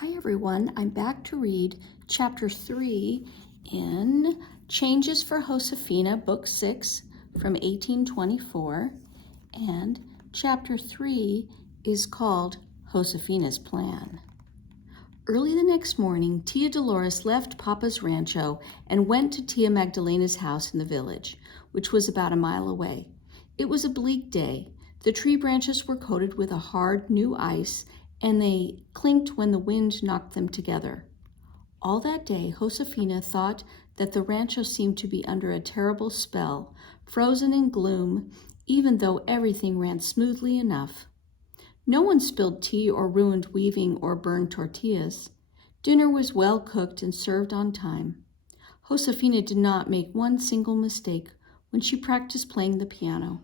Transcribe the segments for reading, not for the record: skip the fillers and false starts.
Hi everyone, I'm back to read Chapter 3 in Changes for Josefina, Book 6 from 1824, and Chapter 3 is called Josefina's Plan. Early the next morning, Tia Dolores left Papa's rancho and went to Tia Magdalena's house in the village, which was about a mile away. It was a bleak day. The tree branches were coated with a hard new ice, and they clinked when the wind knocked them together. All that day, Josefina thought that the rancho seemed to be under a terrible spell, frozen in gloom, even though everything ran smoothly enough. No one spilled tea or ruined weaving or burned tortillas. Dinner was well cooked and served on time. Josefina did not make one single mistake when she practiced playing the piano.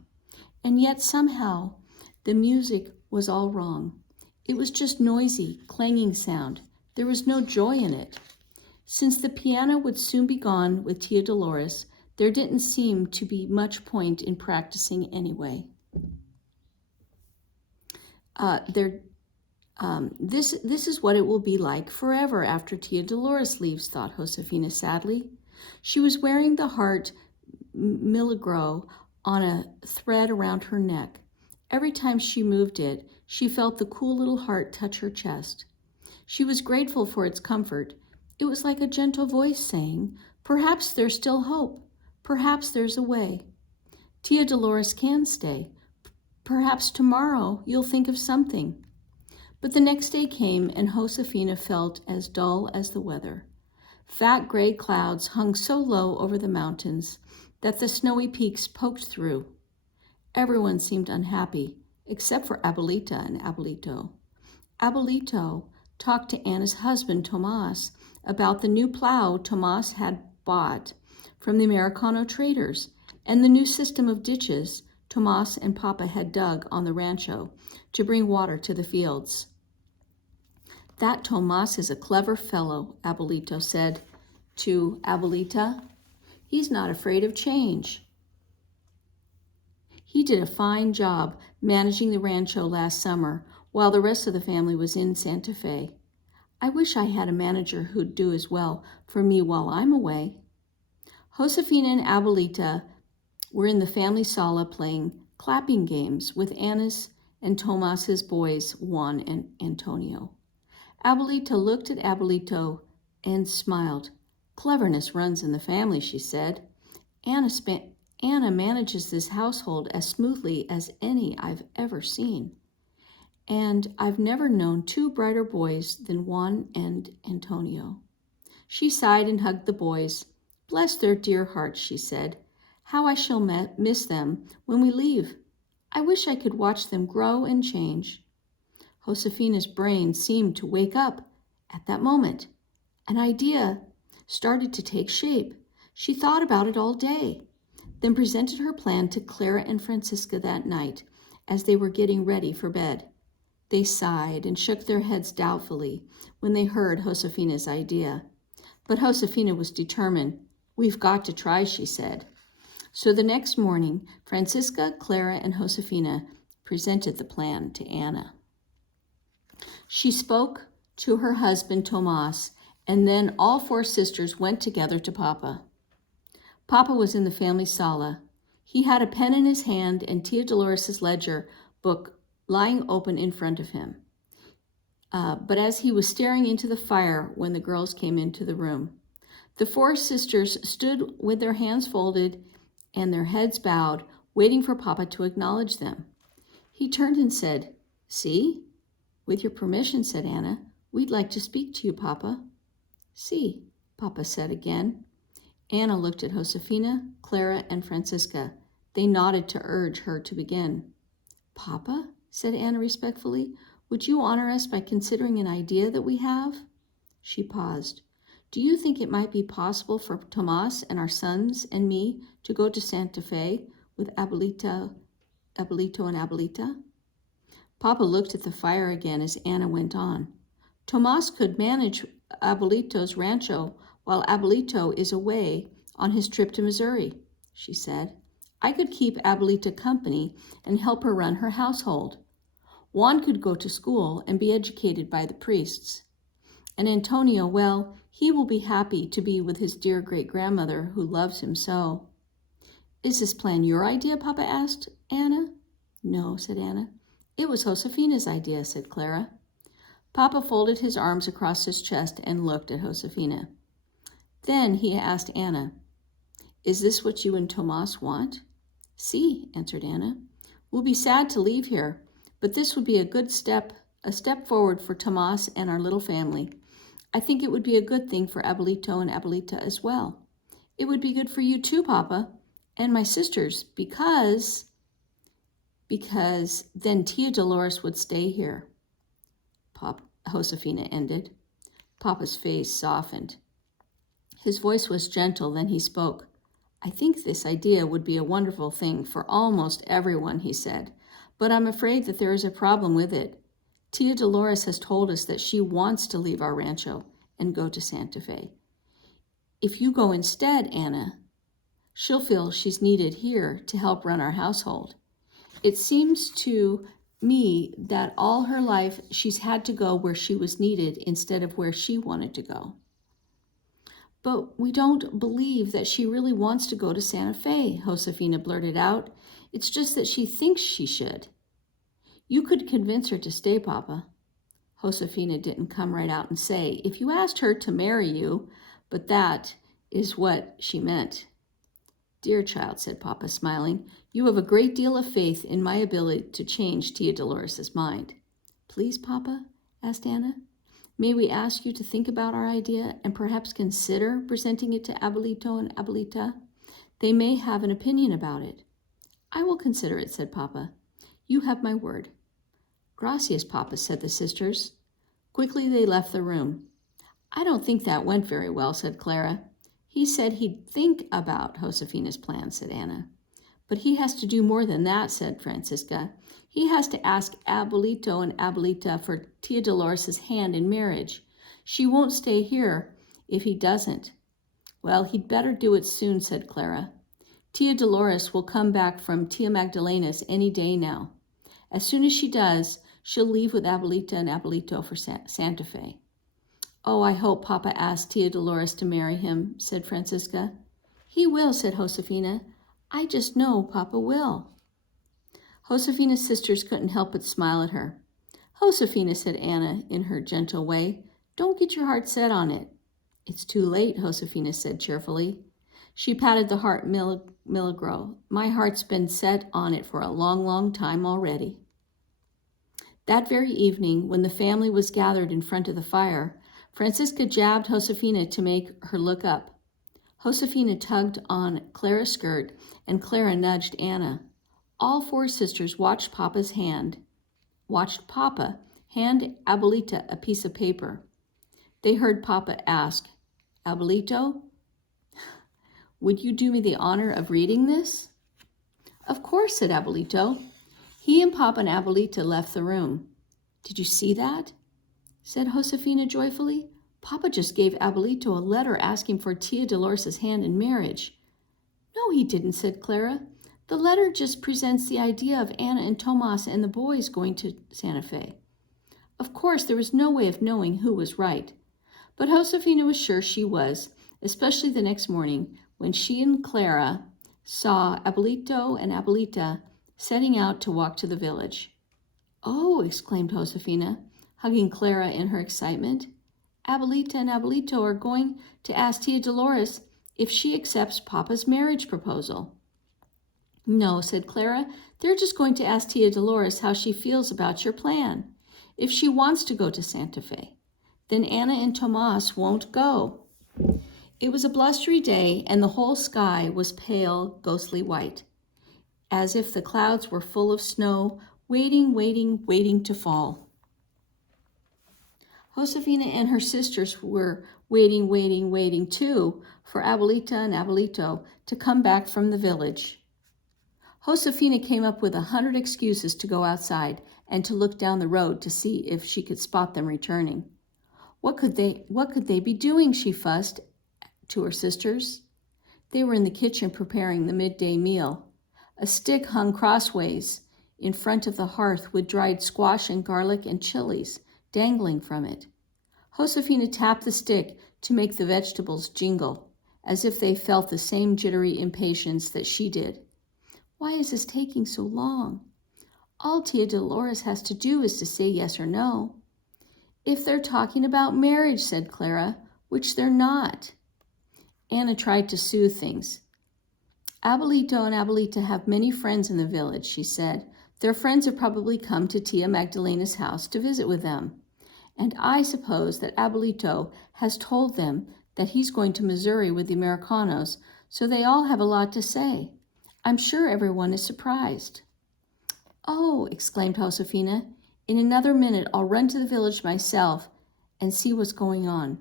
And yet somehow the music was all wrong. It was just noisy, clanging sound. There was no joy in it. Since the piano would soon be gone with Tia Dolores, there didn't seem to be much point in practicing anyway. This is what it will be like forever after Tia Dolores leaves, thought Josefina sadly. She was wearing the heart milagro on a thread around her neck. Every time she moved it, she felt the cool little heart touch her chest. She was grateful for its comfort. It was like a gentle voice saying, "Perhaps there's still hope. Perhaps there's a way. Tia Dolores can stay. Perhaps tomorrow you'll think of something." But the next day came, and Josefina felt as dull as the weather. Fat gray clouds hung so low over the mountains that the snowy peaks poked through. Everyone seemed unhappy, except for Abuelita and Abuelito. Abuelito talked to Anna's husband, Tomas, about the new plow Tomas had bought from the Americano traders and the new system of ditches Tomas and Papa had dug on the rancho to bring water to the fields. "That Tomas is a clever fellow," Abuelito said to Abuelita. "He's not afraid of change. He did a fine job managing the rancho last summer while the rest of the family was in Santa Fe. I wish I had a manager who'd do as well for me while I'm away." Josefina and Abuelita were in the family sala playing clapping games with Anna's and Tomas's boys, Juan and Antonio. Abuelita looked at Abuelito and smiled. "Cleverness runs in the family," she said. Anna manages this household as smoothly as any I've ever seen. And I've never known two brighter boys than Juan and Antonio." She sighed and hugged the boys. "Bless their dear hearts," she said. "How I shall miss them when we leave. I wish I could watch them grow and change." Josefina's brain seemed to wake up at that moment. An idea started to take shape. She thought about it all day, then presented her plan to Clara and Francisca that night as they were getting ready for bed. They sighed and shook their heads doubtfully when they heard Josefina's idea. But Josefina was determined. "We've got to try," she said. So the next morning, Francisca, Clara, and Josefina presented the plan to Anna. She spoke to her husband, Tomas, and then all four sisters went together to Papa. Papa was in the family sala. He had a pen in his hand and Tia Dolores' ledger book lying open in front of him. But as he was staring into the fire when the girls came into the room, the four sisters stood with their hands folded and their heads bowed, waiting for Papa to acknowledge them. He turned and said, "See?" "With your permission," said Anna, "we'd like to speak to you, Papa." "See," Papa said again. Anna looked at Josefina, Clara, and Francisca. They nodded to urge her to begin. "Papa," said Anna respectfully, "would you honor us by considering an idea that we have?" She paused. "Do you think it might be possible for Tomas and our sons and me to go to Santa Fe with Abuelito and Abuelita?" Papa looked at the fire again as Anna went on. "Tomas could manage Abuelito's rancho while Abuelito is away on his trip to Missouri," she said. "I could keep Abuelita company and help her run her household. Juan could go to school and be educated by the priests. And Antonio, well, he will be happy to be with his dear great-grandmother who loves him so." "Is this plan your idea?" Papa asked Anna. "No," said Anna. "It was Josefina's idea," said Clara. Papa folded his arms across his chest and looked at Josefina. Then he asked Anna, "Is this what you and Tomas want?" "Si," answered Anna. "We'll be sad to leave here, but this would be a step forward for Tomas and our little family. I think it would be a good thing for Abuelito and Abuelita as well. It would be good for you too, Papa, and my sisters, because then Tia Dolores would stay here," Josefina ended. Papa's face softened. His voice was gentle, then he spoke. "I think this idea would be a wonderful thing for almost everyone," he said, "but I'm afraid that there is a problem with it. Tia Dolores has told us that she wants to leave our rancho and go to Santa Fe. If you go instead, Anna, she'll feel she's needed here to help run our household. It seems to me that all her life she's had to go where she was needed instead of where she wanted to go." "But we don't believe that she really wants to go to Santa Fe," Josefina blurted out. "It's just that she thinks she should." "You could convince her to stay, Papa." Josefina didn't come right out and say, "If you asked her to marry you," but that is what she meant. "Dear child," said Papa, smiling, "you have a great deal of faith in my ability to change Tia Dolores' mind." "Please, Papa?" asked Anna. "May we ask you to think about our idea and perhaps consider presenting it to Abuelito and Abuelita? They may have an opinion about it." "I will consider it," said Papa. "You have my word." "Gracias, Papa," said the sisters. Quickly they left the room. "I don't think that went very well," said Clara. "He said he'd think about Josefina's plan," said Anna. "But he has to do more than that," said Francisca. "He has to ask Abuelito and Abuelita for Tia Dolores' hand in marriage. She won't stay here if he doesn't." "Well, he'd better do it soon," said Clara. "Tia Dolores will come back from Tia Magdalena's any day now. As soon as she does, she'll leave with Abuelita and Abuelito for Santa Fe." "Oh, I hope Papa asks Tia Dolores to marry him," said Francisca. "He will," said Josefina. "I just know Papa will." Josefina's sisters couldn't help but smile at her. "Josefina," said Anna in her gentle way, "don't get your heart set on it." "It's too late," Josefina said cheerfully. She patted the heart milagro. "My heart's been set on it for a long, long time already." That very evening, when the family was gathered in front of the fire, Francisca jabbed Josefina to make her look up. Josefina tugged on Clara's skirt, and Clara nudged Anna. All four sisters watched Papa hand Abuelita a piece of paper. They heard Papa ask, "Abuelito, would you do me the honor of reading this?" "Of course," said Abuelito. He and Papa and Abuelita left the room. "Did you see that?" said Josefina joyfully. "Papa just gave Abuelito a letter asking for Tia Dolores' hand in marriage." "No, he didn't," said Clara. "The letter just presents the idea of Anna and Tomas and the boys going to Santa Fe." Of course, there was no way of knowing who was right, but Josefina was sure she was, especially the next morning when she and Clara saw Abuelito and Abuelita setting out to walk to the village. "Oh," exclaimed Josefina, hugging Clara in her excitement. "Abuelita and Abuelito are going to ask Tia Dolores if she accepts Papa's marriage proposal." "No," said Clara, "they're just going to ask Tia Dolores how she feels about your plan, if she wants to go to Santa Fe. Then Anna and Tomas won't go." It was a blustery day, and the whole sky was pale, ghostly white, as if the clouds were full of snow, waiting to fall. Josefina and her sisters were waiting too for Abuelita and Abuelito to come back from the village. Josefina came up with 100 excuses to go outside and to look down the road to see if she could spot them returning. What could they be doing, she fussed to her sisters. They were in the kitchen preparing the midday meal. A stick hung crossways in front of the hearth with dried squash and garlic and chilies dangling from it. Josefina tapped the stick to make the vegetables jingle, as if they felt the same jittery impatience that she did. Why is this taking so long? All Tia Dolores has to do is to say yes or no. If they're talking about marriage, said Clara, which they're not. Anna tried to soothe things. Abuelito and Abuelita have many friends in the village, she said. Their friends have probably come to Tia Magdalena's house to visit with them. And I suppose that Abuelito has told them that he's going to Missouri with the Americanos, so they all have a lot to say. I'm sure everyone is surprised. Oh, exclaimed Josefina, in another minute I'll run to the village myself and see what's going on.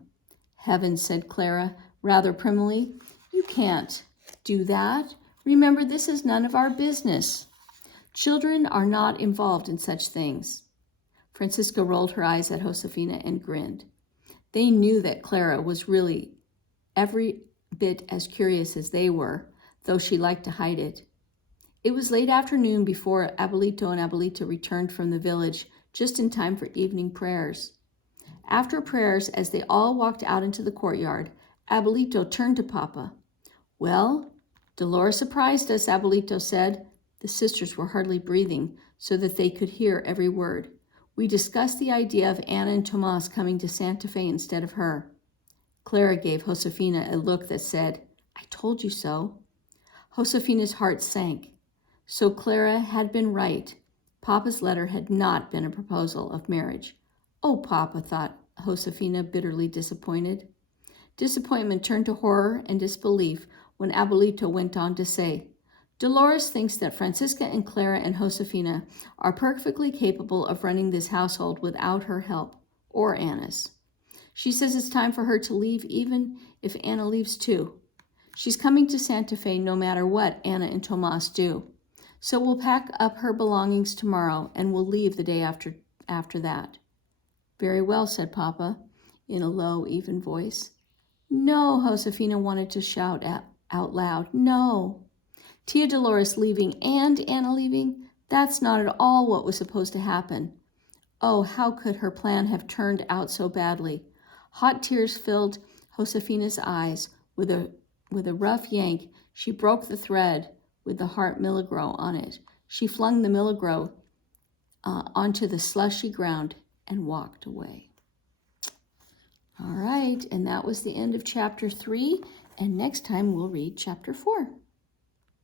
Heavens, said Clara, rather primly. You can't do that. Remember, this is none of our business. Children are not involved in such things. Francisca rolled her eyes at Josefina and grinned. They knew that Clara was really every bit as curious as they were, though she liked to hide it. It was late afternoon before Abuelito and Abuelita returned from the village, just in time for evening prayers. After prayers, as they all walked out into the courtyard, Abuelito turned to Papa. Well, Dolores surprised us, Abuelito said. The sisters were hardly breathing, so that they could hear every word. We discussed the idea of Anna and Tomas coming to Santa Fe instead of her. Clara gave Josefina a look that said, I told you so. Josefina's heart sank. So Clara had been right. Papa's letter had not been a proposal of marriage. Oh, Papa, thought Josefina, bitterly disappointed. Disappointment turned to horror and disbelief when Abuelito went on to say, Dolores thinks that Francisca and Clara and Josefina are perfectly capable of running this household without her help, or Anna's. She says it's time for her to leave even if Anna leaves too. She's coming to Santa Fe no matter what Anna and Tomas do. So we'll pack up her belongings tomorrow and we'll leave the day after that. Very well, said Papa, in a low, even voice. No, Josefina wanted to shout out loud. No. Tia Dolores leaving and Anna leaving? That's not at all what was supposed to happen. Oh, how could her plan have turned out so badly? Hot tears filled Josefina's eyes. With a rough yank, she broke the thread with the heart milagro on it. She flung the milagro onto the slushy ground and walked away. All right, and that was the end of chapter 3, and next time we'll read chapter 4.